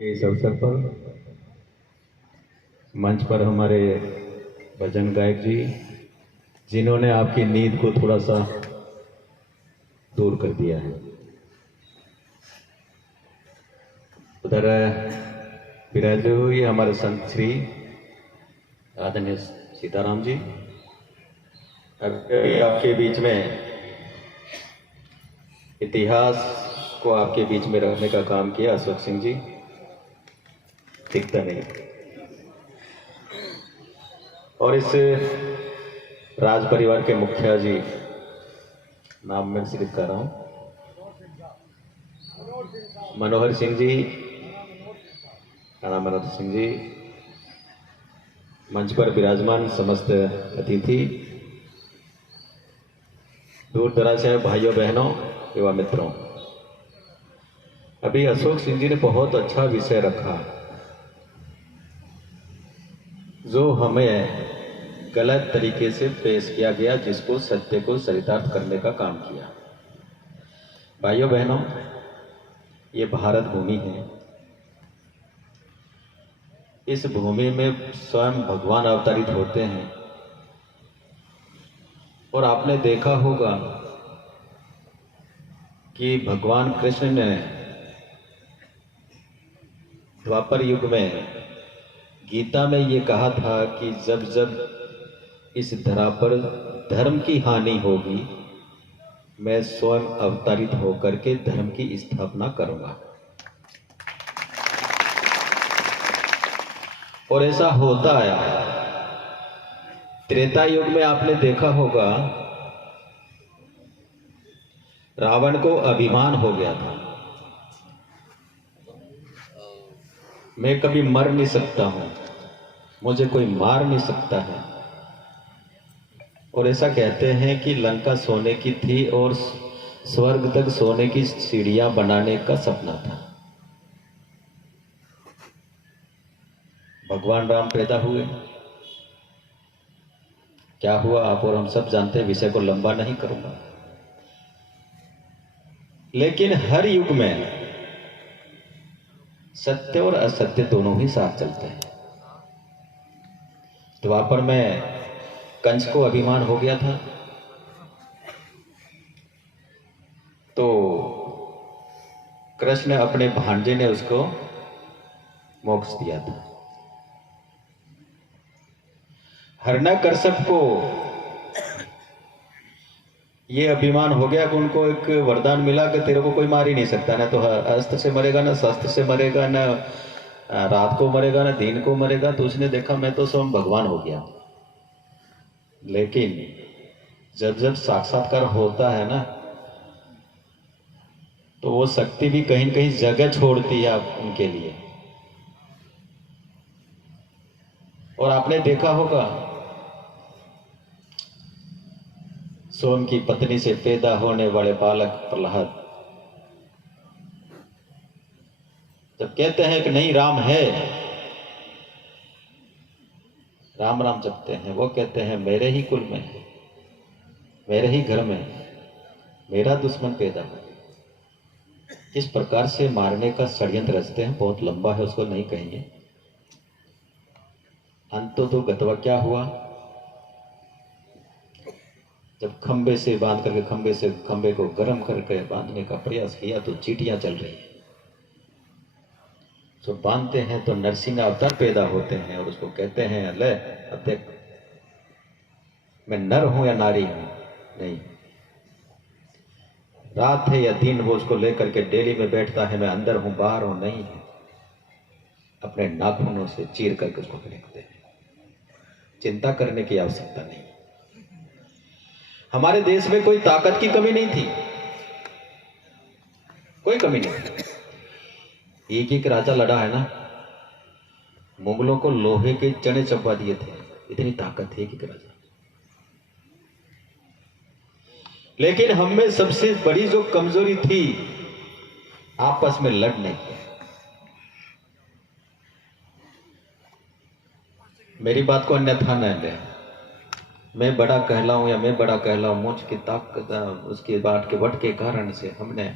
इस अवसर पर मंच पर हमारे भजन गायक जी, जिन्होंने आपकी नींद को थोड़ा सा दूर कर दिया है। उधर विराजे हुए हमारे संत श्री आदरणीय सीताराम जी, अभी आपके बीच में इतिहास को आपके बीच में रखने का काम किया अशोक सिंह जी, दिखता नहीं। और इस राज परिवार के मुखिया जी, नाम मैं सिर्फ कर रहा हूं, मनोहर सिंह जी, राणा मनोहर सिंह जी, मंच पर विराजमान समस्त अतिथि, दूर दराज से भाइयों बहनों, युवा मित्रों, अभी अशोक सिंह जी ने बहुत अच्छा विषय रखा जो हमें गलत तरीके से पेश किया गया, जिसको सत्य को चरितार्थ करने का काम किया। भाइयों बहनों, ये भारत भूमि है। इस भूमि में स्वयं भगवान अवतरित होते हैं और आपने देखा होगा कि भगवान कृष्ण ने द्वापर युग में गीता में ये कहा था कि जब जब इस धरा पर धर्म की हानि होगी, मैं स्वयं अवतरित होकर के धर्म की स्थापना करूंगा। और ऐसा होता आया। त्रेता युग में आपने देखा होगा, रावण को अभिमान हो गया था, मैं कभी मर नहीं सकता हूं, मुझे कोई मार नहीं सकता है। और ऐसा कहते हैं कि लंका सोने की थी और स्वर्ग तक सोने की सीढ़ियां बनाने का सपना था। भगवान राम पैदा हुए, क्या हुआ आप और हम सब जानते हैं, विषय को लंबा नहीं करूंगा। लेकिन हर युग में सत्य और असत्य दोनों ही साथ चलते हैं। द्वापर में कंस को अभिमान हो गया था, तो कृष्ण अपने भांजे ने उसको मोक्ष दिया था। हिरण्यकश्यप को ये अभिमान हो गया कि उनको एक वरदान मिला कि तेरे को कोई मार ही नहीं सकता, ना तो अस्त्र से मरेगा, ना शस्त्र से मरेगा, ना रात को मरेगा, ना दिन को मरेगा। तो उसने देखा मैं तो स्वयं भगवान हो गया। लेकिन जब जब साक्षात्कार होता है ना, तो वो शक्ति भी कहीं कहीं जगह छोड़ती है उनके लिए। और आपने देखा होगा, सोम की पत्नी से पैदा होने वाले बालक प्रहलाद जब कहते हैं कि नहीं राम है, राम राम जपते हैं, वो कहते हैं मेरे ही कुल में है, मेरे ही घर में मेरा दुश्मन पैदा हो। इस प्रकार से मारने का षड्यंत्र रचते हैं, बहुत लंबा है, उसको नहीं कहेंगे। अंत तो गतवा क्या हुआ, जब खंबे से बांध करके खंबे को गर्म करके बांधने का प्रयास किया तो चींटियां चल रही है। तो बांधते हैं तो नरसिंह अवतार पैदा होते हैं और उसको कहते हैं ले अब देख मैं नर हूं या नारी हूं, नहीं, रात है या दिन, वो उसको लेकर के डेली में बैठता है, मैं अंदर हूं बाहर हूं, नहीं है, अपने नाखूनों से चीर करके उसको फेंकते हैं। चिंता करने की आवश्यकता नहीं। हमारे देश में कोई ताकत की कमी नहीं थी, कोई कमी नहीं थी। एक एक राजा लड़ा है ना, मुगलों को लोहे के चने चबा दिए थे, इतनी ताकत थी एक एक राजा। लेकिन हम में सबसे बड़ी जो कमजोरी थी, आपस में लड़ने की। मेरी बात को अन्यथा न ले, मैं बड़ा कहलाऊं या मैं बड़ा कहलाऊं, मुझ की ताकत उसके बाट के वट के कारण से हमने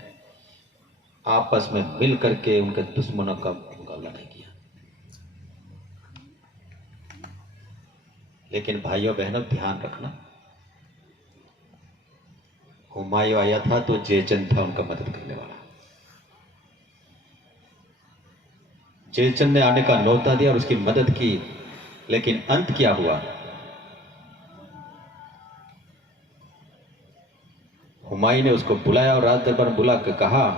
आपस में मिल करके उनके दुश्मनों का मुकाबला नहीं किया। लेकिन भाइयों बहनों ध्यान रखना, हुमायूं आया था तो जयचंद था उनका मदद करने वाला। जयचंद ने आने का न्योता दिया और उसकी मदद की, लेकिन अंत क्या हुआ? हुमायूं ने उसको बुलाया और राज दरबार में बुला के कहा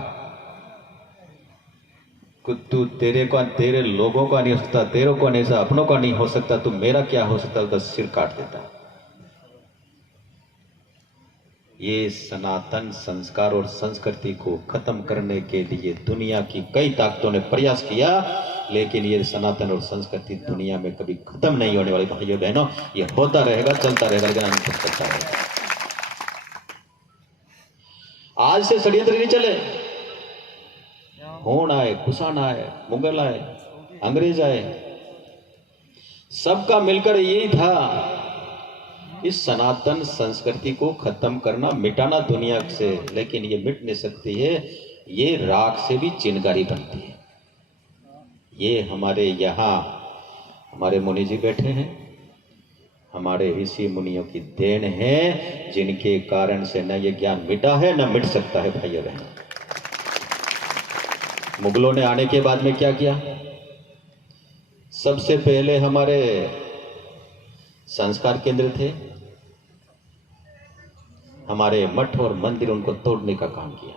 कि तू तेरे लोगों का नहीं हो सकता, तेरों को नहीं, अपनों का नहीं हो सकता, तू मेरा क्या हो सकता? उसका सिर काट देता। ये सनातन संस्कार और संस्कृति को खत्म करने के लिए दुनिया की कई ताकतों ने प्रयास किया, लेकिन ये सनातन और संस्कृति दुनिया में कभी खत्म नहीं होने वाली। भाइयों बहनों, ये होता रहेगा, चलता रहेगा, लेकिन अंत तक चलता रहेगा। आज से षड्यंत्र नहीं चले, होन आए, कुषाण आए, मुगल आए, अंग्रेज आए, सबका मिलकर यही था, इस सनातन संस्कृति को खत्म करना, मिटाना दुनिया से। लेकिन ये मिट नहीं सकती है, ये राख से भी चिंगारी बनती है। ये हमारे यहाँ हमारे मुनि जी बैठे हैं, हमारे ऋषि मुनियों की देन है, जिनके कारण से न ये ज्ञान मिटा है न मिट सकता है। भाइयों बहनों, मुगलों ने आने के बाद में क्या किया? सबसे पहले हमारे संस्कार केंद्र थे, हमारे मठ और मंदिर, उनको तोड़ने का काम किया।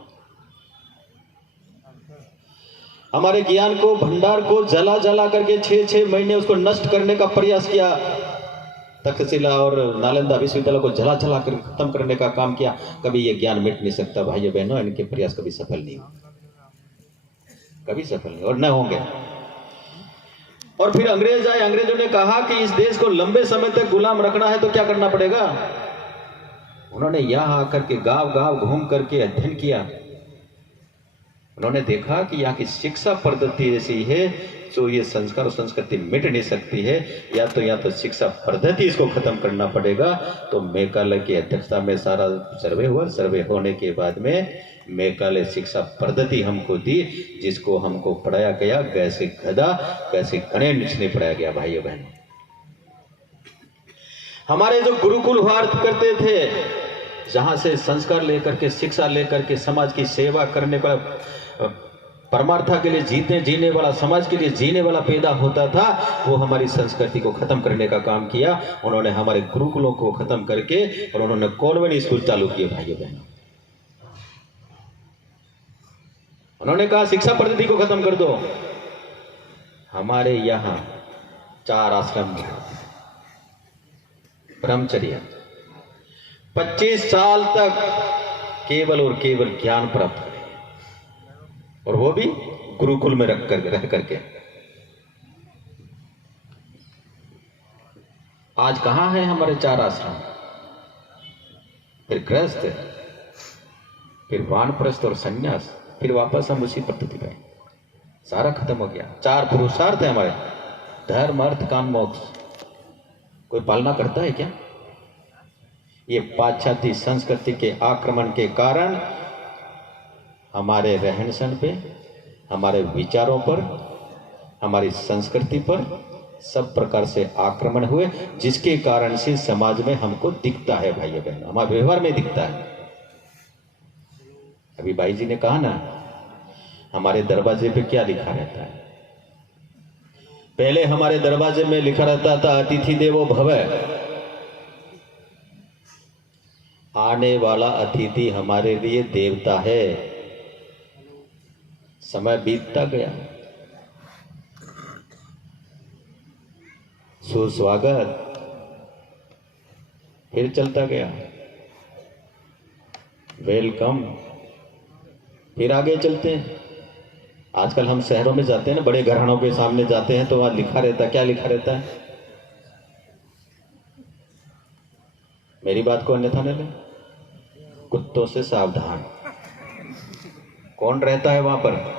हमारे ज्ञान को, भंडार को जला जला करके 6-6 महीने उसको नष्ट करने का प्रयास किया। तक्षशिला और नालंदा विश्वविद्यालय को जला जला कर खत्म करने का काम किया। कभी ये ज्ञान मिट नहीं सकता भाइयों बहनों, इनके प्रयास कभी सफल नहीं, कभी सफल नहीं और न होंगे। और फिर अंग्रेज आए, अंग्रेजों ने कहा कि इस देश को लंबे समय तक गुलाम रखना है तो क्या करना पड़ेगा? उन्होंने यहां आकर के गांव गांव घूम करके अध्ययन किया। उन्होंने देखा कि यहाँ की शिक्षा पद्धति ऐसी है जो ये संस्कार और संस्कृति मिट नहीं सकती है, या तो शिक्षा पद्धति इसको खत्म करना पड़ेगा। तो मेघालय की अध्यक्षता में सारा सर्वे हुआ। सर्वे होने के बाद में मेघालय शिक्षा पद्धति हमको दी, जिसको हमको पढ़ाया गया कैसे गधा कैसे गणेश नहीं पढ़ाया गया। भाइयों बहनों, हमारे जो गुरुकुल हुआ करते थे, जहां से संस्कार लेकर के, शिक्षा लेकर के समाज की सेवा करने का, परमार्था के लिए जीने वाला, समाज के लिए जीने वाला पैदा होता था, वो हमारी संस्कृति को खत्म करने का काम किया। उन्होंने हमारे गुरुकुलों को खत्म करके और उन्होंने कॉन्वेंट स्कूल चालू किए। भाइयों बहनों, उन्होंने कहा शिक्षा पद्धति को खत्म कर दो। हमारे यहाँ 4 आश्रम ब्रह्मचर्य 25 साल तक केवल और केवल ज्ञान प्राप्त करें, और वो भी गुरुकुल में रह करके। आज कहां है हमारे 4 आश्रम? फिर गृहस्थ, फिर वानप्रस्थ और संन्यास, फिर वापस हम उसी पद्धति पे, सारा खत्म हो गया। 4 पुरुषार्थ है हमारे, धर्म अर्थ काम मोक्ष, कोई पालना करता है क्या? ये पाश्चात्य संस्कृति के आक्रमण के कारण हमारे रहन सहन पे, हमारे विचारों पर, हमारी संस्कृति पर सब प्रकार से आक्रमण हुए, जिसके कारण से समाज में हमको दिखता है। भाइयों बहनों, हमारे व्यवहार में दिखता है। अभी भाई जी ने कहा ना, हमारे दरवाजे पे क्या लिखा रहता है? पहले हमारे दरवाजे में लिखा रहता था अतिथि देवो भव। आने वाला अतिथि हमारे लिए देवता है। समय बीतता गया, सुस्वागत फिर चलता गया, वेलकम फिर आगे चलते हैं। आजकल हम शहरों में जाते हैं ना, बड़े घरानों के सामने जाते हैं तो वहां लिखा रहता है, क्या लिखा रहता है? मेरी बात को अन्यथा न लें, कुत्तों से सावधान। कौन रहता है वहां पर?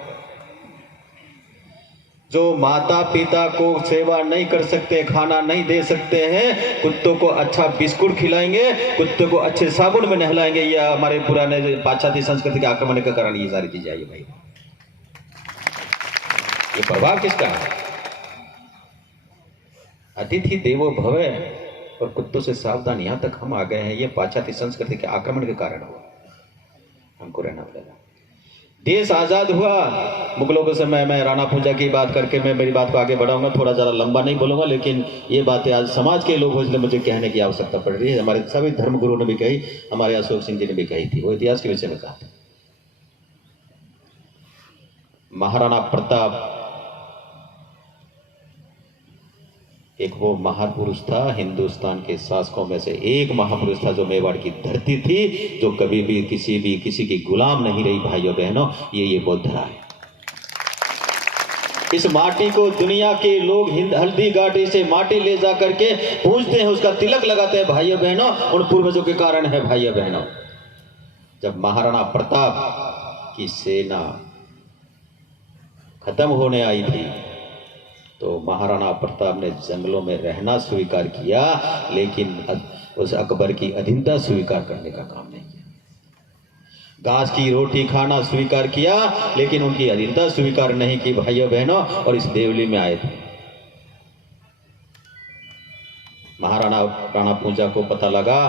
जो माता पिता को सेवा नहीं कर सकते, खाना नहीं दे सकते हैं, कुत्तों को अच्छा बिस्कुट खिलाएंगे, कुत्तों को अच्छे साबुन में नहलाएंगे। यह हमारे पुराने पाश्चात्य संस्कृति के आक्रमण के कारण ये सारी चीजें आई भाई। ये प्रभाव किसका है? अतिथि देवो भव और कुत्तों से सावधान, यहां तक हम आ गए हैं। ये पाश्चात्य संस्कृति के आक्रमण के कारण हुआ, हमको रहना पड़ेगा। देश आजाद हुआ मुगलों के समय। मैं राणा पूजा की बात करके मैं मेरी बात को आगे बढ़ाऊंगा, थोड़ा ज़्यादा लंबा नहीं बोलूंगा, लेकिन ये बातें आज समाज के लोग हो इसलिए मुझे कहने की आवश्यकता पड़ रही है। हमारे सभी धर्मगुरु ने भी कही, हमारे अशोक सिंह जी ने भी कही थी, वो इतिहास के विषय में कहा था। महाराणा प्रताप एक वो महापुरुष था, हिंदुस्तान के शासकों में से एक महापुरुष था, जो मेवाड़ की धरती थी, जो कभी भी किसी की गुलाम नहीं रही। भाइयों बहनों, ये बोध धरा है। इस माटी को दुनिया के लोग हल्दी घाटी से माटी ले जा करके पूजते हैं, उसका तिलक लगाते हैं। भाइयों बहनों, उन पूर्वजों के कारण है। भाइयों बहनों, जब महाराणा प्रताप की सेना खत्म होने आई थी तो महाराणा प्रताप ने जंगलों में रहना स्वीकार किया, लेकिन उस अकबर की अधीनता स्वीकार करने का काम नहीं किया। घास की रोटी खाना स्वीकार किया, लेकिन उनकी अधीनता स्वीकार नहीं की। भाइयों बहनों, और इस देवली में आए थे। राणा पूजा को पता लगा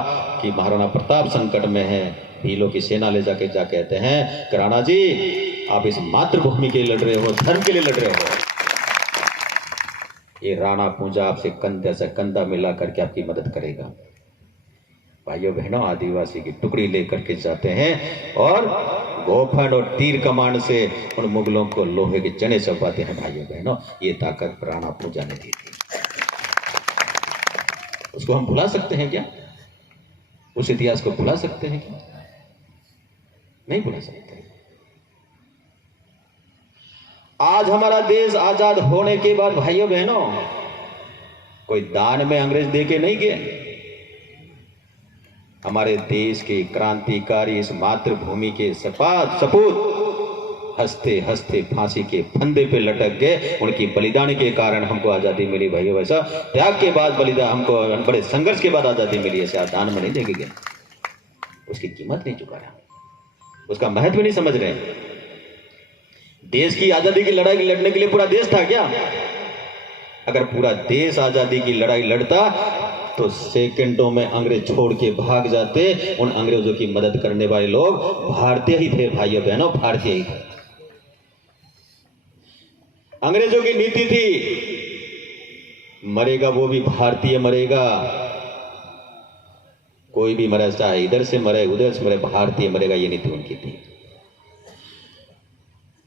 कि महाराणा प्रताप संकट में है। भीलों की सेना ले जाके कहते हैं कि राणा जी, आप इस मातृभूमि के लिए लड़ रहे हो, धर्म के लिए लड़ रहे हो। ये राणा पूजा आपसे कंधे से कंधा मिला करके आपकी मदद करेगा। भाइयों बहनों, आदिवासी की टुकड़ी लेकर के जाते हैं और गोफन और तीर कमान से उन मुगलों को लोहे के चने चबाते हैं। भाइयों बहनों, ये ताकत राणा पूजा ने दी थी। उसको हम भुला सकते हैं क्या? उस इतिहास को भुला सकते हैं क्या? नहीं भुला सकते। आज हमारा देश आजाद होने के बाद भाइयों बहनों, कोई दान में अंग्रेज देके नहीं गए। हमारे देश के क्रांतिकारी इस मातृभूमि के सपूत हंसते हंसते फांसी के फंदे पे लटक गए। उनकी बलिदान के कारण हमको आजादी मिली। भाइयों, वैसा त्याग के बाद बलिदान, हमको बड़े संघर्ष के बाद आजादी मिली। ऐसे दान में नहीं देके गए। उसकी कीमत नहीं चुका रहा, उसका महत्व नहीं समझ रहे। देश की आजादी की लड़ाई लड़ने के लिए पूरा देश था क्या? अगर पूरा देश आजादी की लड़ाई लड़ता तो सेकंडों में अंग्रेज छोड़ के भाग जाते। उन अंग्रेजों की मदद करने वाले लोग भारतीय ही थे। भाइयों बहनों, भारतीय ही थे। अंग्रेजों की नीति थी, मरेगा वो भी भारतीय मरेगा। कोई भी मरे, चाहे इधर से मरे उधर से मरे, भारतीय मरेगा, ये नीति उनकी थी।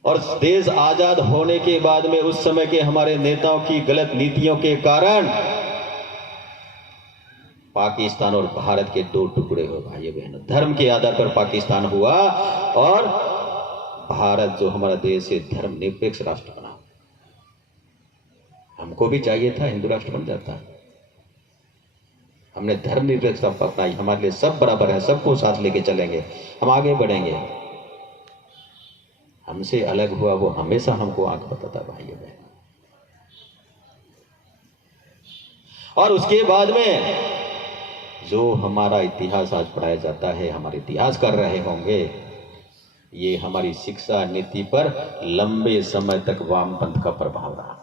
और देश आजाद होने के बाद में उस समय के हमारे नेताओं की गलत नीतियों के कारण पाकिस्तान और भारत के दो टुकड़े हो। भाइयों बहनों, धर्म के आधार पर पाकिस्तान हुआ और भारत जो हमारा देश है धर्म निरपेक्ष राष्ट्र बना। हमको भी चाहिए था हिंदू राष्ट्र बन जाता। हमने धर्म निरपेक्षता अपनाई। हमारे लिए सब बराबर है, सबको साथ लेके चलेंगे, हम आगे बढ़ेंगे। हमसे अलग हुआ वो हमेशा हमको आंख बताता। भाइयों बहन, और उसके बाद में जो हमारा इतिहास आज पढ़ाया जाता है, हमारे इतिहास कर रहे होंगे, ये हमारी शिक्षा नीति पर लंबे समय तक वामपंथ का प्रभाव रहा।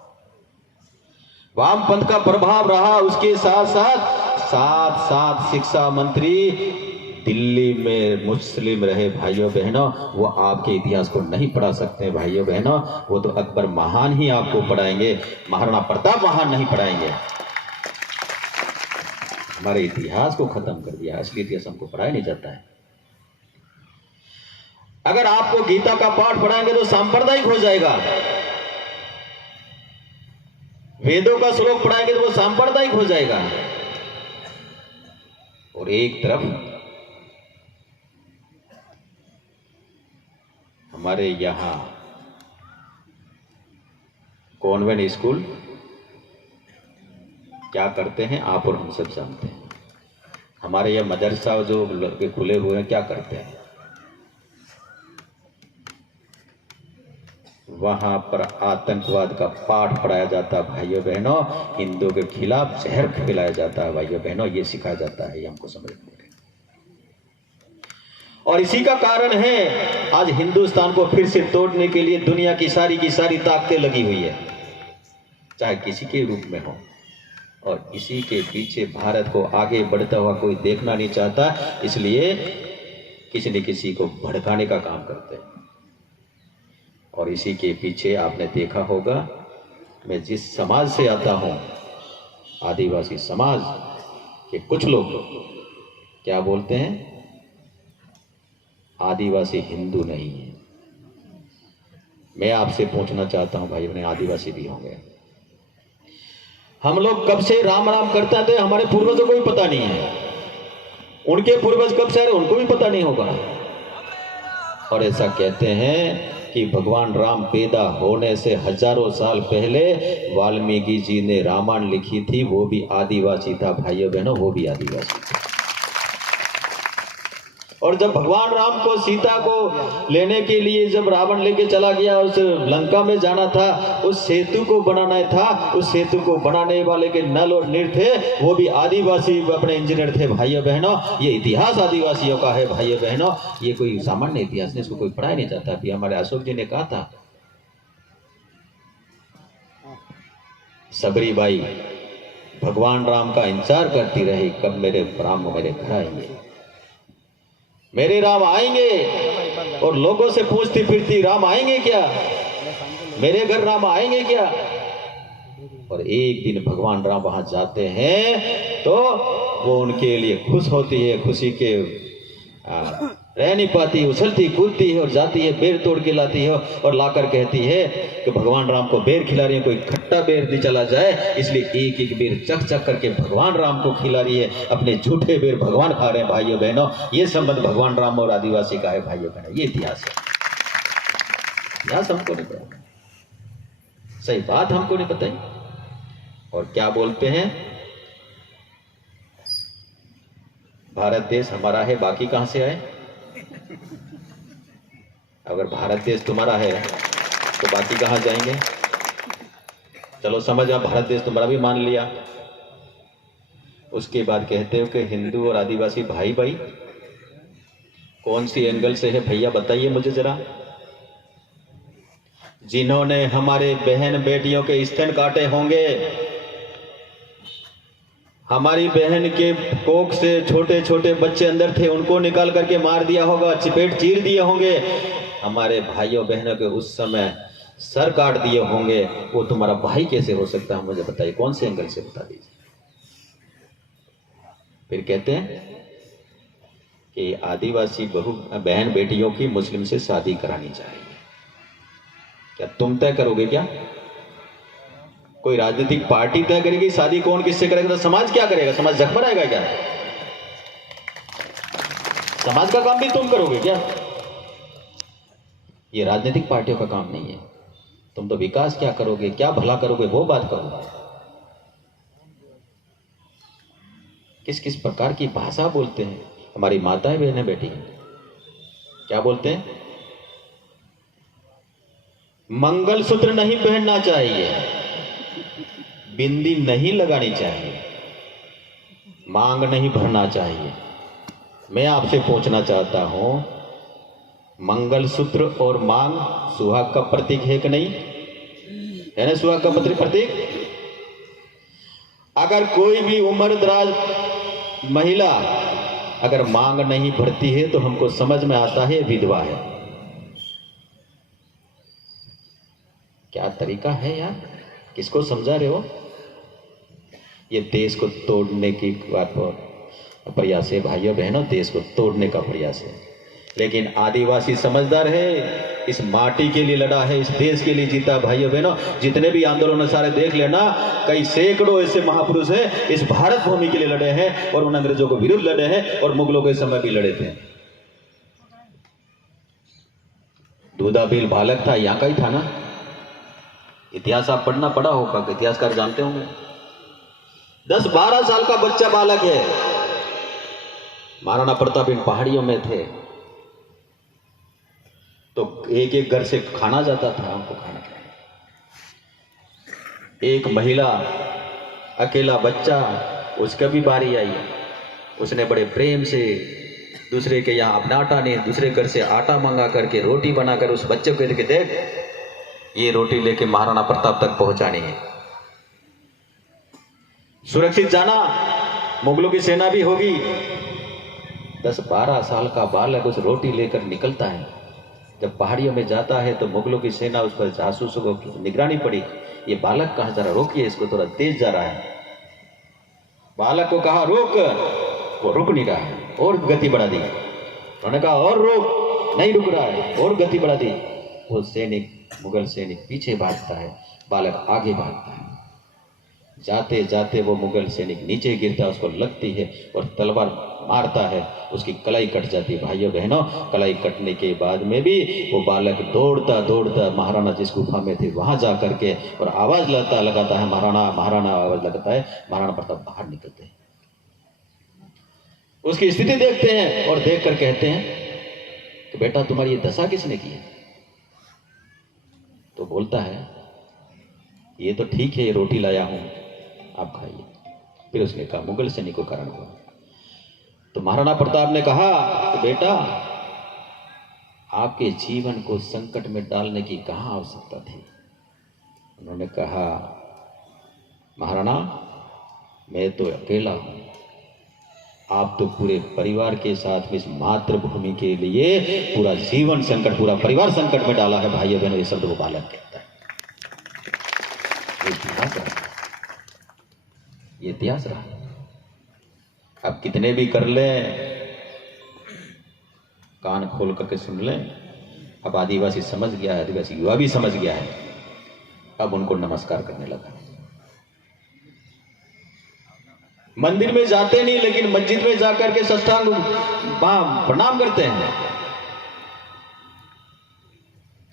वामपंथ का प्रभाव रहा। उसके साथ साथ शिक्षा मंत्री दिल्ली में मुस्लिम रहे। भाइयों बहनों, वो आपके इतिहास को नहीं पढ़ा सकते। भाइयों बहनों, वो तो अकबर महान ही आपको पढ़ाएंगे, महाराणा प्रताप महान नहीं पढ़ाएंगे। हमारे इतिहास को खत्म कर दिया। असली इतिहास हमको पढ़ाया नहीं जाता है। अगर आपको गीता का पाठ पढ़ाएंगे तो सांप्रदायिक हो जाएगा। वेदों का श्लोक पढ़ाएंगे तो वो सांप्रदायिक हो जाएगा। और एक तरफ हमारे यहां कॉन्वेंट स्कूल क्या करते हैं आप और हम सब जानते हैं। हमारे यह मदरसा जो खुले हुए हैं क्या करते हैं, वहां पर आतंकवाद का पाठ पढ़ाया जाता है। भाइयों बहनों, हिंदुओं के खिलाफ जहर फैलाया जाता है। भाइयों बहनों, ये सिखाया जाता है, ये हमको समझ में। और इसी का कारण है आज हिंदुस्तान को फिर से तोड़ने के लिए दुनिया की सारी ताकतें लगी हुई है, चाहे किसी के रूप में हो। और इसी के पीछे भारत को आगे बढ़ता हुआ कोई देखना नहीं चाहता, इसलिए किसी न किसी को भड़काने का काम करते हैं। और इसी के पीछे आपने देखा होगा, मैं जिस समाज से आता हूं, आदिवासी समाज के कुछ लोग क्या बोलते हैं, आदिवासी हिंदू नहीं है। मैं आपसे पूछना चाहता हूं भाई, अपने आदिवासी भी होंगे, हम लोग कब से राम राम करते थे, हमारे पूर्वजों को भी पता नहीं है, उनके पूर्वज कब से आ रहे उनको भी पता नहीं होगा। और ऐसा कहते हैं कि भगवान राम पैदा होने से हजारों साल पहले वाल्मीकि जी ने रामायण लिखी थी, वो भी आदिवासी था भाइयों बहनों, वो भी आदिवासी था। और जब भगवान राम को सीता को लेने के लिए जब रावण लेके चला गया, उस लंका में जाना था, उस सेतु को बनाना था, उस सेतु को बनाने वाले के नल और नीर थे, वो भी आदिवासी अपने इंजीनियर थे भाइयों बहनों। ये इतिहास आदिवासियों का है भाइयों बहनों, ये कोई सामान्य इतिहास नहीं, इसको कोई पढ़ाया नहीं जाता। अभी हमारे अशोक जी ने कहा था, सबरी बाई भगवान राम का इंतजार करती रही, कब मेरे राम मेरे घर आएंगे, मेरे राम आएंगे। और लोगों से पूछती फिरती, राम आएंगे क्या, मेरे घर राम आएंगे क्या। और एक दिन भगवान राम वहां जाते हैं तो वो उनके लिए खुश होती है, खुशी के रह नहीं पाती, उछलती कूदती है और जाती है, बेर तोड़ के लाती है और लाकर कहती है कि भगवान राम को बेर खिला रही है, कोई खट्टा बेर नहीं चला जाए, इसलिए एक एक बेर चक चक करके भगवान राम को खिला रही है, अपने झूठे बेर भगवान खा रहे हैं भाइयों बहनों। ये संबंध भगवान राम और आदिवासी का है भाइयों बहनों, ये इतिहास है, इतिहास हमको नहीं पता, सही बात हमको नहीं बताई। और क्या बोलते हैं, भारत देश हमारा है, बाकी कहां से आए। अगर भारत देश तुम्हारा है तो बाकी कहां जाएंगे। चलो समझ, आप भारत देश तुम्हारा भी मान लिया, उसके बाद कहते हो कि हिंदू और आदिवासी भाई भाई, कौन सी एंगल से है भैया बताइए मुझे जरा। जिन्होंने हमारे बहन बेटियों के स्तन काटे होंगे, हमारी बहन के कोख से छोटे छोटे बच्चे अंदर थे, उनको निकाल करके मार दिया होगा, चपेट चीर दिए होंगे, हमारे भाइयों बहनों के उस समय सर काट दिए होंगे, वो तुम्हारा भाई कैसे हो सकता है मुझे बताइए, कौन से एंगल से बता दीजिए। फिर कहते हैं कि आदिवासी बहन बेटियों की मुस्लिम से शादी करानी चाहिए। क्या तुम तय करोगे क्या, कोई राजनीतिक पार्टी तय करेगी शादी कौन किससे करेगा, तो समाज क्या करेगा, समाज जख बनाएगा क्या, समाज का काम भी तुम करोगे क्या। ये राजनीतिक पार्टियों का काम नहीं है, तुम तो विकास क्या करोगे, क्या भला करोगे, वो बात करो। किस किस प्रकार की भाषा बोलते हैं हमारी माताएं बहनें बेटी, क्या बोलते हैं, मंगलसूत्र नहीं पहनना चाहिए, बिंदी नहीं लगानी चाहिए, मांग नहीं भरना चाहिए। मैं आपसे पूछना चाहता हूं, मंगलसूत्र और मांग सुहाग का प्रतीक है कि नहीं है ना, सुहाग का प्रतीक। अगर कोई भी उम्रदराज महिला अगर मांग नहीं भरती है तो हमको समझ में आता है विधवा है। क्या तरीका है यार, किसको समझा रहे हो। ये देश को तोड़ने की प्रयास है भाइयों बहनों, देश को तोड़ने का प्रयास है। लेकिन आदिवासी समझदार है, इस माटी के लिए लड़ा है, इस देश के लिए जीता भाइयों बहनों। जितने भी आंदोलन सारे देख लेना, कई सैकड़ों ऐसे महापुरुष हैं इस भारत भूमि के लिए लड़े हैं और उन अंग्रेजों को विरुद्ध लड़े हैं और मुगलों के समय भी लड़े थे। दूधाबील बालक था, यहाँ का ही था ना, इतिहास आप पढ़ना पड़ा होगा, इतिहासकार जानते होंगे। 10-12 साल का बच्चा बालक है, महाराणा प्रताप इन पहाड़ियों में थे तो एक एक घर से खाना जाता था, उनको खाना खिलाया। एक महिला अकेला बच्चा, उसका भी बारी आई, उसने बड़े प्रेम से दूसरे के यहाँ अपना आटा नहीं, दूसरे घर से आटा मंगा करके रोटी बनाकर उस बच्चे को देख, ये रोटी लेके महाराणा प्रताप तक पहुंचानी है, सुरक्षित जाना, मुगलों की सेना भी होगी। 10-12 साल का बालक उस रोटी लेकर निकलता है। जब पहाड़ियों में जाता है तो मुगलों की सेना उस पर जासूसों को निगरानी पड़ी, ये बालक कहाँ जरा रोकिए इसको, थोड़ा तेज जा रहा है। बालक को कहा रोक, वो रुक नहीं रहा है, और गति बढ़ा दी। उन्होंने कहा और रोक, नहीं रुक रहा है, और गति बढ़ा दी। वो सैनिक, मुगल सैनिक पीछे भागता है, बालक आगे भागता है। जाते जाते वो मुगल सैनिक नीचे गिरता है, उसको लगती है और तलवार मारता है, उसकी कलाई कट जाती है। भाइयों बहनों, कलाई कटने के बाद में भी वो बालक दौड़ता दौड़ता महाराणा जिस गुफा में थे वहां जा करके और आवाज लगाता है, महाराणा महाराणा आवाज लगाता है। महाराणा प्रताप बाहर निकलते हैं, उसकी स्थिति देखते हैं और देख कर कहते हैं कि बेटा तुम्हारी ये दशा किसने की है? तो बोलता है ये तो ठीक है, ये रोटी लाया हूं, आप खाइए। फिर उसने कहा मुगल सैनिकों के कारण हुआ। तो महाराणा प्रताप ने कहा कि बेटा आपके जीवन को संकट में डालने की कहां आवश्यकता थी? उन्होंने कहा महाराणा मैं तो अकेला हूं, आप तो पूरे परिवार के साथ इस मातृभूमि के लिए पूरा जीवन संकट, पूरा परिवार संकट में डाला है। भाइयों बहनों, ये शब्द वो बालक कहता है। ये इतिहास रहा। अब कितने भी कर ले, कान खोल करके सुन ले। अब आदिवासी समझ गया है, आदिवासी युवा भी समझ गया है, अब उनको नमस्कार करने लगा। मंदिर में जाते नहीं, लेकिन मस्जिद में जाकर के साष्टांग प्रणाम करते हैं।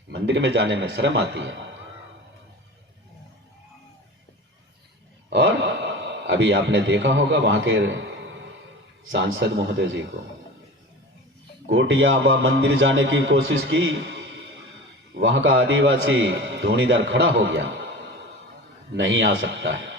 मंदिर में जाने में शर्म आती है। और अभी आपने देखा होगा वहां के सांसद महोदय जी को, कोटियाबा मंदिर जाने की कोशिश की, वहां का आदिवासी धोनीदार खड़ा हो गया, नहीं आ सकता है।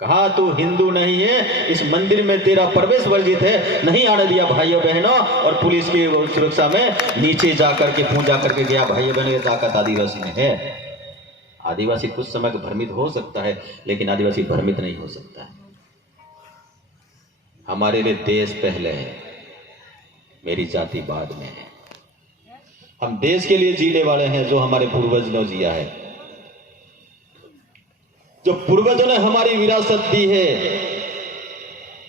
कहा तू हिंदू नहीं है, इस मंदिर में तेरा प्रवेश वर्जित है, नहीं आने दिया भाइयों बहनों। और पुलिस की सुरक्षा में नीचे जाकर के पूजा करके गया। भाइयों बहनों, ये ताकत आदिवासी में है। आदिवासी कुछ समय भ्रमित हो सकता है, लेकिन आदिवासी भ्रमित नहीं हो सकता है। हमारे लिए देश पहले है, मेरी जाति बाद में है। हम देश के लिए जीने वाले हैं, जो हमारे पूर्वज ने जिया है, जो पूर्वजों ने हमारी विरासत दी है,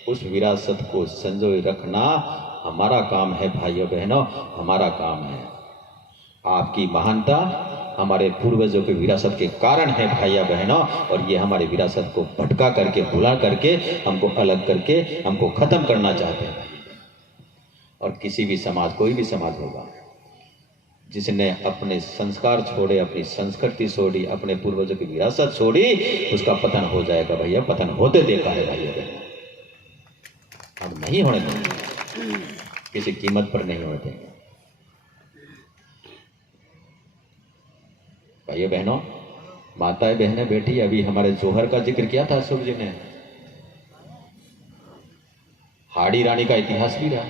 उस विरासत को संजोए रखना हमारा काम है। भाइयों बहनों, हमारा काम है। आपकी महानता हमारे पूर्वजों की विरासत के कारण है भाइयों बहनों, और ये हमारी विरासत को भटका करके, भुला करके, हमको अलग करके, हमको खत्म करना चाहते हैं। और किसी भी समाज, कोई भी समाज होगा जिसने अपने संस्कार छोड़े, अपनी संस्कृति छोड़ी, अपने पूर्वजों की विरासत छोड़ी, उसका पतन हो जाएगा भैया। पतन होते देखा है भाइयों बहनों, अब नहीं होने देंगे, किसी कीमत पर नहीं होने देंगे। भाइयों बहनों, माताएं बहनें बेटी, अभी हमारे जोहर का जिक्र किया था अशोक जी ने। हाड़ी रानी का इतिहास भी रहा।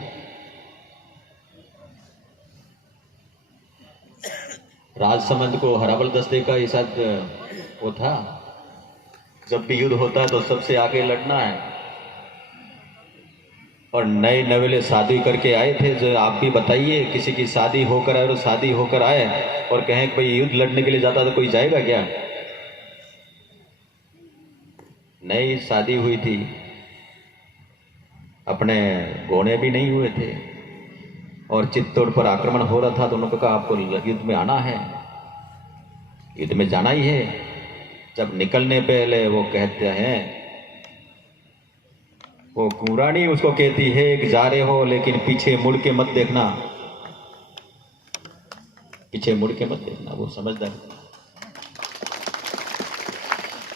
राजसमंद को हरावल दस्ते का ये साथ वो था, जब भी युद्ध होता है तो सबसे आगे लड़ना है। और नए नवेले शादी करके आए थे, जो आप भी बताइए, किसी की शादी होकर आए और शादी होकर आए और कहें कि भाई युद्ध लड़ने के लिए जाता तो कोई जाएगा क्या? नई शादी हुई थी, अपने घोड़े भी नहीं हुए थे, और चित्तौड़ पर आक्रमण हो रहा था, तो उन्होंने कहा आपको युद्ध में आना है, युद्ध में जाना ही है। जब निकलने पहले वो कहते हैं, वो कुरानी उसको कहती है कि जा रहे हो लेकिन पीछे मुड़ के मत देखना, पीछे मुड़ के मत देखना। वो समझदार।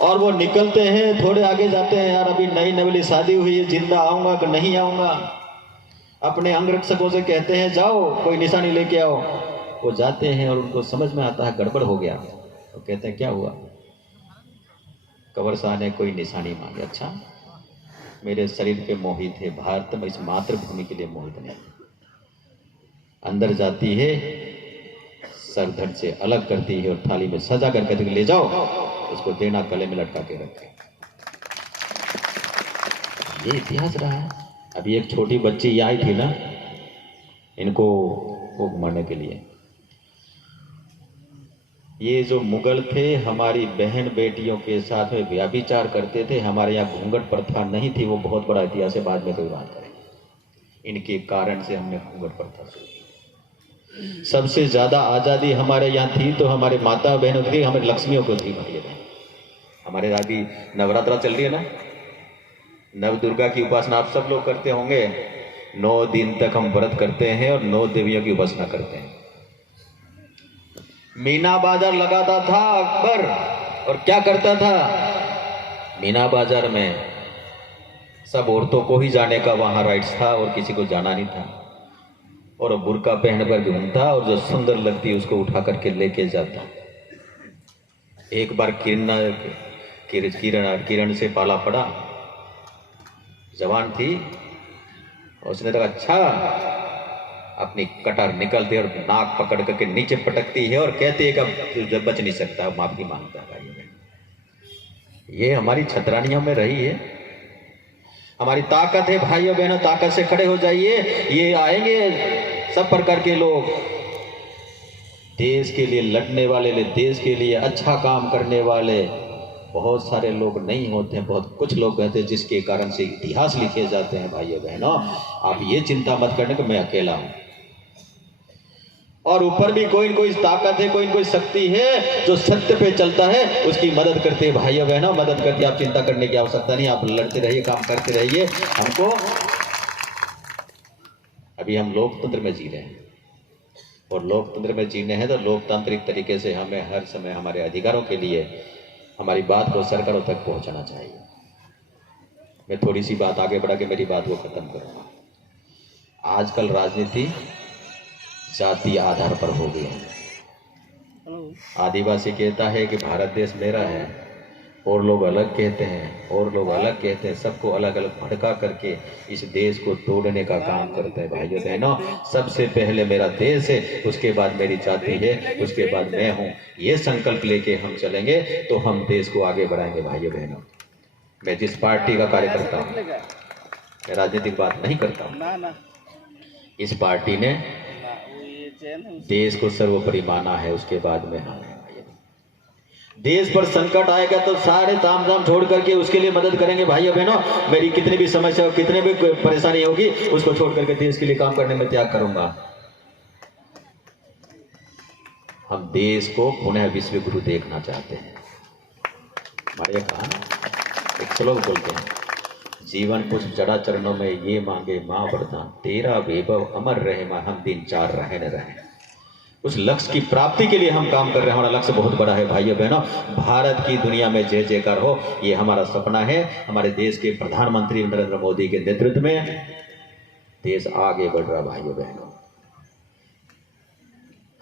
और वो निकलते हैं, थोड़े आगे जाते हैं, यार अभी नई नवेली शादी हुई है, जिंदा आऊंगा कि नहीं आऊंगा। अपने अंगरक्षकों से कहते हैं जाओ कोई निशानी लेके आओ। वो जाते हैं और उनको समझ में आता है गड़बड़ हो गया। तो कहते हैं क्या हुआ? कंवर शाह ने कोई निशानी मांगी। अच्छा, मेरे शरीर पे मोहित है, भारत में इस मातृभूमि के लिए मोहित नहीं। अंदर जाती है, सर धड़ से अलग करती है और थाली में सजा कर कहती ले जाओ, उसको देना गले में लटका के रखे। ये इतिहास रहा है। अभी एक छोटी बच्ची आई थी ना, इनको भूख मारने के लिए। ये जो मुगल थे हमारी बहन बेटियों के साथ में व्याभिचार करते थे। हमारे यहाँ घूंघट प्रथा नहीं थी, वो बहुत बड़ा इतिहास है, बाद में कोई बात करें। इनके कारण से हमने घूंघट प्रथा शुरू। सबसे ज्यादा आजादी हमारे यहाँ थी तो हमारे माता बहनों की, हमारे लक्ष्मियों को थी। हमारे अभी नवरात्रा चल रही है ना, नव दुर्गा की उपासना आप सब लोग करते होंगे। 9 दिन तक हम व्रत करते हैं और 9 देवियों की उपासना करते हैं। मीना बाजार लगाता था अकबर, और क्या करता था, मीना बाजार में सब औरतों को ही जाने का वहां राइट्स था और किसी को जाना नहीं था। और बुर्का पहनकर घूमता और जो सुंदर लगती उसको उठा करके लेके जाता। एक बार किरण से पाला पड़ा, जवान थी, उसने कहा अच्छा, अपनी कटार निकलती और नाक पकड़ करके नीचे पटकती है और कहती है कि अब बच नहीं सकता, माफी मांगता है। ये हमारी छतरानियों में रही है, हमारी ताकत है। भाइयों बहनों, ताकत से खड़े हो जाइए। ये आएंगे सब प्रकार के लोग, देश के लिए लड़ने वाले, देश के लिए अच्छा काम करने वाले। बहुत सारे लोग नहीं होते हैं, बहुत कुछ लोग रहते हैं जिसके कारण से इतिहास लिखे जाते हैं। भाइयों बहनों, आप ये चिंता मत करने कि मैं अकेला हूं, और ऊपर भी कोई न कोई ताकत है, कोई न कोई शक्ति है जो सत्य पे चलता है, उसकी मदद करते हैं। भाइयों बहनों, मदद करते, आप चिंता करने की आवश्यकता नहीं। आप लड़ते रहिए, काम करते रहिए। हमको अभी हम लोकतंत्र में जी रहे हैं, और लोकतंत्र में जीने हैं तो लोकतांत्रिक तरीके से हमें हर समय हमारे अधिकारों के लिए हमारी बात को सरकारों तक पहुंचाना चाहिए। मैं थोड़ी सी बात आगे बढ़ा के मेरी बात को खत्म करूंगा। आजकल राजनीति जाति आधार पर हो गई है। आदिवासी कहता है कि भारत देश मेरा है, और लोग अलग कहते हैं, और लोग अलग कहते हैं। सबको अलग अलग भड़का करके इस देश को तोड़ने का काम करते हैं। भाइयों बहनों, सबसे पहले मेरा देश है, उसके बाद मेरी जाति है, उसके बाद मैं हूं। ये संकल्प लेके हम चलेंगे तो हम देश को आगे बढ़ाएंगे। भाइयों बहनों, मैं जिस पार्टी का कार्यकर्ता हूं, मैं राजनीतिक बात नहीं करता हूं। इस पार्टी ने देश को सर्वोपरि माना है, उसके बाद में हम हैं। देश पर संकट आएगा तो सारे ताम झाम छोड़ करके उसके लिए मदद करेंगे। भाइयों बहनों, मेरी कितनी भी समस्या हो, कितनी भी परेशानी होगी, उसको छोड़ करके देश के लिए काम करने में त्याग करूंगा। हम देश को पुनः विश्व गुरु देखना चाहते हैं। हमारे कहा एक श्लोक बोलते हैं, जीवन कुछ जड़ा चरणों में ये मांगे मां वरदान, तेरा वैभव अमर रहे मां, हम दिन चार रहे न रहे। उस लक्ष्य की प्राप्ति के लिए हम काम कर रहे हैं। हमारा लक्ष्य बहुत बड़ा है। भाइयों बहनों, भारत की दुनिया में जय जयकार हो, ये हमारा सपना है। हमारे देश के प्रधानमंत्री नरेंद्र मोदी के नेतृत्व में देश आगे बढ़ रहा। भाइयों बहनों,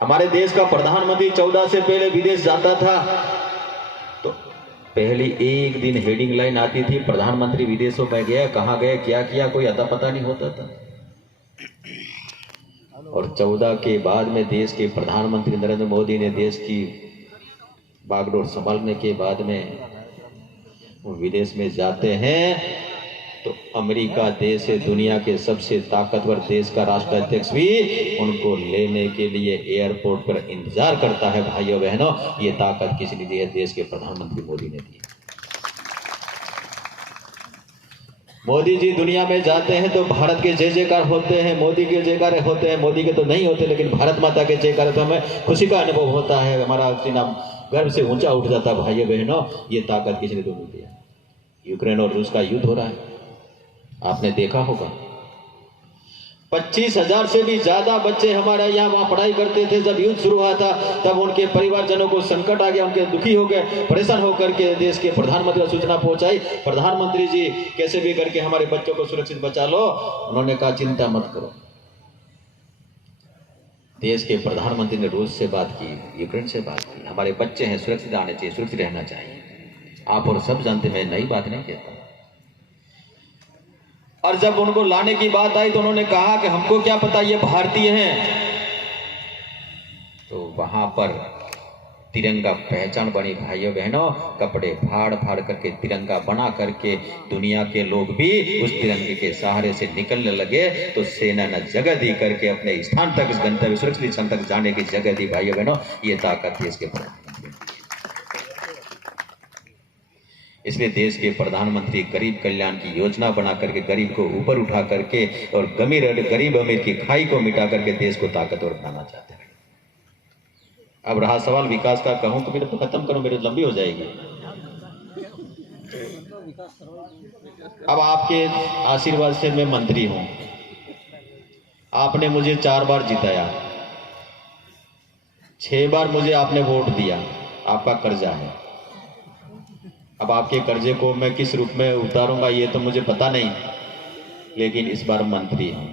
हमारे देश का प्रधानमंत्री 14 से पहले विदेश जाता था तो पहली एक दिन हेडिंग लाइन आती थी, प्रधानमंत्री विदेशों में गया, कहां गया, क्या किया, कोई अता पता नहीं होता था। और 14 के बाद में देश के प्रधानमंत्री नरेंद्र मोदी ने देश की बागडोर संभालने के बाद में वो विदेश में जाते हैं तो अमेरिका देश है, दुनिया के सबसे ताकतवर देश का राष्ट्राध्यक्ष भी उनको लेने के लिए एयरपोर्ट पर इंतजार करता है। भाइयों बहनों, ये ताकत किसने दी है? देश के प्रधानमंत्री मोदी ने दी। मोदी जी दुनिया में जाते हैं तो भारत के जय जयकार होते हैं, मोदी के जयकार होते हैं। मोदी के तो नहीं होते, लेकिन भारत माता के जयकार तो हमें खुशी का अनुभव होता है। हमारा सीना गर्व से ऊंचा उठ जाता है। भाइयों बहनों, ये ताकत किसने तो नहीं दिया। यूक्रेन और रूस का युद्ध हो रहा है, आपने देखा होगा। 25,000 से भी ज्यादा बच्चे हमारे यहाँ वहाँ पढ़ाई करते थे। जब युद्ध शुरू हुआ था तब उनके परिवारजनों को संकट आ गया, उनके दुखी हो गए, परेशान होकर के देश के प्रधानमंत्री को सूचना पहुंचाई, प्रधानमंत्री जी कैसे भी करके हमारे बच्चों को सुरक्षित बचा लो। उन्होंने कहा चिंता मत करो। देश के प्रधानमंत्री ने रूस से बात की, यूक्रेन से बात की, हमारे बच्चे हैं, सुरक्षित आने चाहिए, सुरक्षित रहना चाहिए। आप और सब जानते, मैं नई बात नहीं कहता। और जब उनको लाने की बात आई तो उन्होंने कहा कि हमको क्या पता ये भारतीय हैं। तो वहां पर तिरंगा पहचान बनी भाइयों बहनों, कपड़े फाड़ फाड़ करके तिरंगा बना करके दुनिया के लोग भी उस तिरंगे के सहारे से निकलने लगे। तो सेना ने जगह दी करके अपने स्थान तक, इस गंतव्य सुरक्षित स्थान तक जाने की जगह दी भाइयों बहनों। ये ताकत है इसके प्रधानमंत्री। इसलिए देश के प्रधानमंत्री गरीब कल्याण की योजना बना करके गरीब को ऊपर उठा करके और गरीब अमीर की खाई को मिटा करके देश को ताकतवर बनाना चाहते हैं। अब रहा सवाल विकास का, कहूं तो मेरे तो खत्म करूं, मेरी लंबी हो जाएगी। अब आपके आशीर्वाद से मैं मंत्री हूं, आपने मुझे 4 बार जिताया, 6 बार मुझे आपने वोट दिया, आपका कर्जा है। अब आपके कर्जे को मैं किस रूप में उतारूंगा ये तो मुझे पता नहीं, लेकिन इस बार मंत्री हूं।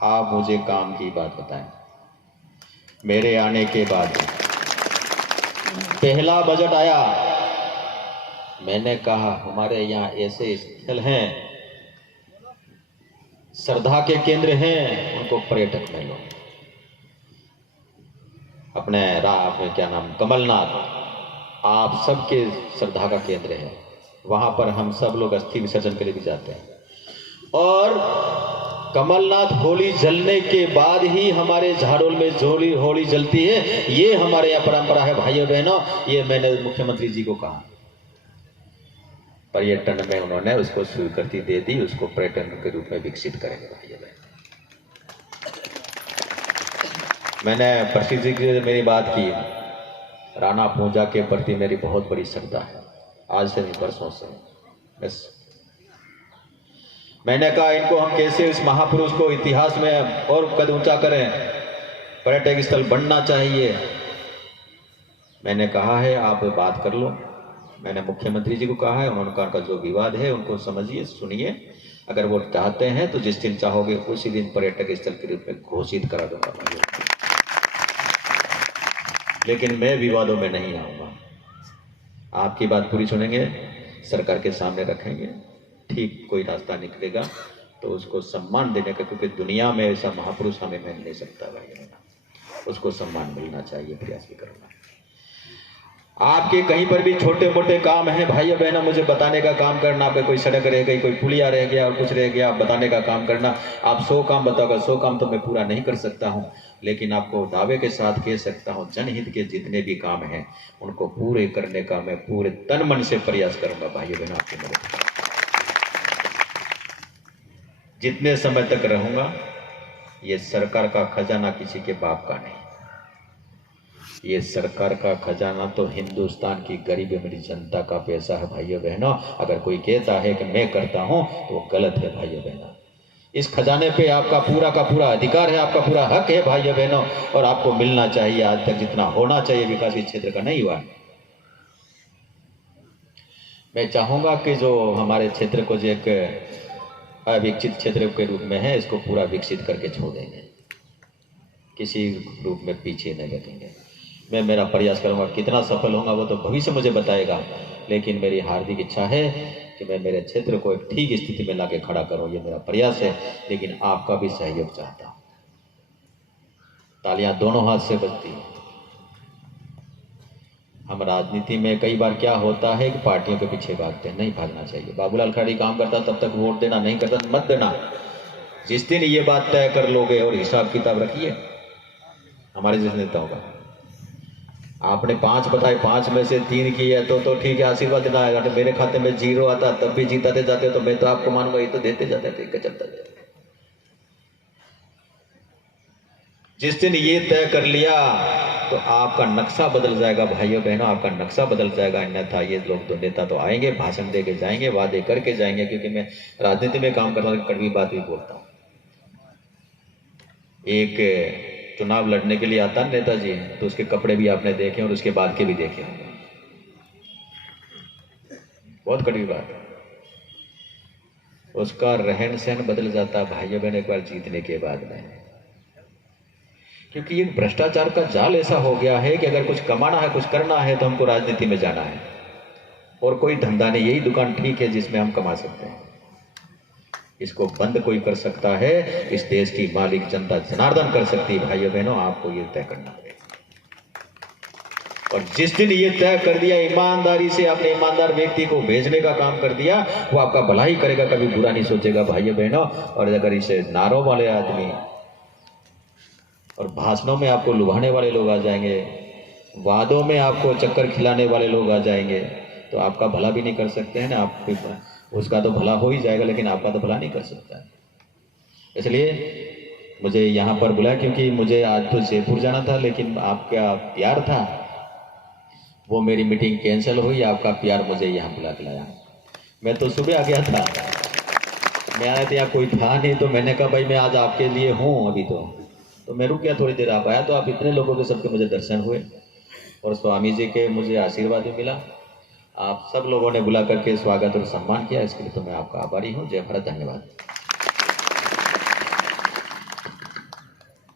आप मुझे काम की बात बताएं। मेरे आने के बाद पहला बजट आया, मैंने कहा हमारे यहाँ ऐसे स्थल हैं, श्रद्धा के केंद्र हैं, उनको पर्यटक में लो। अपने क्या नाम, कमलनाथ, आप सबके श्रद्धा का केंद्र है, वहां पर हम सब लोग अस्थि विसर्जन के लिए भी जाते हैं। और कमलनाथ होली जलने के बाद ही हमारे झाड़ोल में होली जलती है, ये हमारे यहाँ परंपरा है भाइयों बहनों। ये मैंने मुख्यमंत्री जी को कहा, पर्यटन में उन्होंने उसको स्वीकृति दे दी, उसको पर्यटन के रूप में विकसित करेंगे भाइयों बहनों। मैंने प्रसिद्ध जी से मेरी बात की, राणा पूजा के प्रति मेरी बहुत बड़ी श्रद्धा है, आज से नहीं परसों से। बस मैंने कहा इनको हम कैसे इस महापुरुष को इतिहास में और कद ऊंचा करें, पर्यटक स्थल बनना चाहिए। मैंने कहा है आप बात कर लो, मैंने मुख्यमंत्री जी को कहा है, उन्होंने कहा जो विवाद है उनको समझिए, सुनिए, अगर वो चाहते हैं तो जिस दिन चाहोगे उसी दिन पर्यटक स्थल के रूप में घोषित करा दूंगा। लेकिन मैं विवादों में नहीं आऊंगा, आपकी बात पूरी सुनेंगे, सरकार के सामने रखेंगे, ठीक कोई रास्ता निकलेगा तो उसको सम्मान देने का, क्योंकि दुनिया में ऐसा महापुरुष हमें मिल नहीं सकता भाई, उसको सम्मान मिलना चाहिए, प्रयास भी करूंगा। आपके कहीं पर भी छोटे मोटे काम हैं भाइयों बहनों, मुझे बताने का काम करना। आपका कोई सड़क रह गई, कोई पुलिया रह गया और कुछ रह गया, आप बताने का काम करना। आप 100 काम बताओगे, 100 काम तो मैं पूरा नहीं कर सकता हूं, लेकिन आपको दावे के साथ कह सकता हूं जनहित के जितने भी काम हैं उनको पूरे करने का मैं पूरे तन मन से प्रयास करूंगा भाइयों बहनों, आपकी मदद। जितने समय तक रहूंगा ये सरकार का खजाना किसी के बाप का नहीं, ये सरकार का खजाना तो हिंदुस्तान की गरीब मेरी जनता का पैसा है भाइयों बहनों। अगर कोई कहता है कि मैं करता हूं तो वो गलत है भाइयों बहनों। इस खजाने पे आपका का पूरा अधिकार है, आपका पूरा हक है भाइयों बहनों, और आपको मिलना चाहिए। आज तक जितना होना चाहिए विकास इस क्षेत्र का नहीं हुआ। मैं चाहूंगा कि जो हमारे क्षेत्र को जो एक अविकसित क्षेत्र के रूप में है, इसको पूरा विकसित करके छोड़ देंगे, किसी रूप में पीछे नहीं रखेंगे। मैं मेरा प्रयास करूंगा, कितना सफल होगा वो तो भविष्य मुझे बताएगा, लेकिन मेरी हार्दिक इच्छा है कि मैं मेरे क्षेत्र को एक ठीक स्थिति में लाके खड़ा करूं, ये मेरा प्रयास है। लेकिन आपका भी सहयोग चाहता हूं। तालियां दोनों हाथ से बजती हैं। हम राजनीति में कई बार क्या होता है कि पार्टियों के पीछे भागते हैं, नहीं भागना चाहिए। बाबूलाल खड़ी काम करता तब तक वोट देना, नहीं करता मत देना। जिस दिन ये बात तय कर लोगे और हिसाब किताब रखिए, हमारे जैसे नेता होगा। आपने 5 बताए, 5 में से 3 किया तो ठीक है, आशीर्वाद देना आएगा। तो मेरे खाते में 0 आता तब भी जीताते जाते, तो मैं तो आपको मानूंगा ये तो देते जाते थे, चलता जाते। जिस दिन ये तय कर लिया तो आपका नक्शा बदल जाएगा भाइयों बहनों, आपका नक्शा बदल जाएगा। अन्यथा ये लोग तो नेता तो आएंगे, भाषण दे के जाएंगे, वादे करके जाएंगे। क्योंकि मैं राजनीति में काम करता हूँ, कड़वी बात भी बोलता हूँ। एक चुनाव लड़ने के लिए आता नेताजी, तो उसके कपड़े भी आपने देखे और उसके बाद के भी देखे होंगे, बहुत कड़वी बात है। उसका रहन सहन बदल जाता भाइयों बहन एक बार जीतने के बाद में, क्योंकि ये भ्रष्टाचार का जाल ऐसा हो गया है कि अगर कुछ कमाना है, कुछ करना है तो हमको राजनीति में जाना है, और कोई धंधा नहीं, यही दुकान ठीक है जिसमें हम कमा सकते हैं। इसको बंद कोई कर सकता है, इस देश की मालिक जनता जनार्दन कर सकती है। भाइयों बहनों, आपको ये तय करना पड़ेगा। और जिस दिन ये तय कर दिया, ईमानदारी से अपने ईमानदार व्यक्ति को भेजने का काम कर दिया, वो आपका भला ही करेगा, कभी बुरा नहीं सोचेगा। भाइयों बहनों, और अगर इसे नारों वाले आदमी और भाषणों में आपको लुभाने वाले लोग आ जाएंगे, वादों में आपको चक्कर खिलाने वाले लोग आ जाएंगे, तो आपका भला भी नहीं कर सकते हैं ना। आप उसका तो भला हो ही जाएगा, लेकिन आपका तो भला नहीं कर सकता है। इसलिए मुझे यहाँ पर बुलाया, क्योंकि मुझे आज तो जयपुर जाना था, लेकिन आपका प्यार था, वो मेरी मीटिंग कैंसिल हुई। आपका प्यार मुझे यहाँ बुला के लाया। मैं तो सुबह आ गया था, मैं आया था, यहाँ कोई था नहीं, तो मैंने कहा भाई मैं आज आपके लिए हूँ अभी तो मैं रुक गया थोड़ी देर। आप आया तो आप इतने लोगों के सबके मुझे दर्शन हुए और स्वामी जी के मुझे आशीर्वाद भी मिला। आप सब लोगों ने बुला करके स्वागत और सम्मान किया, इसके लिए तो मैं आपका आभारी हूँ। जय भारत, धन्यवाद।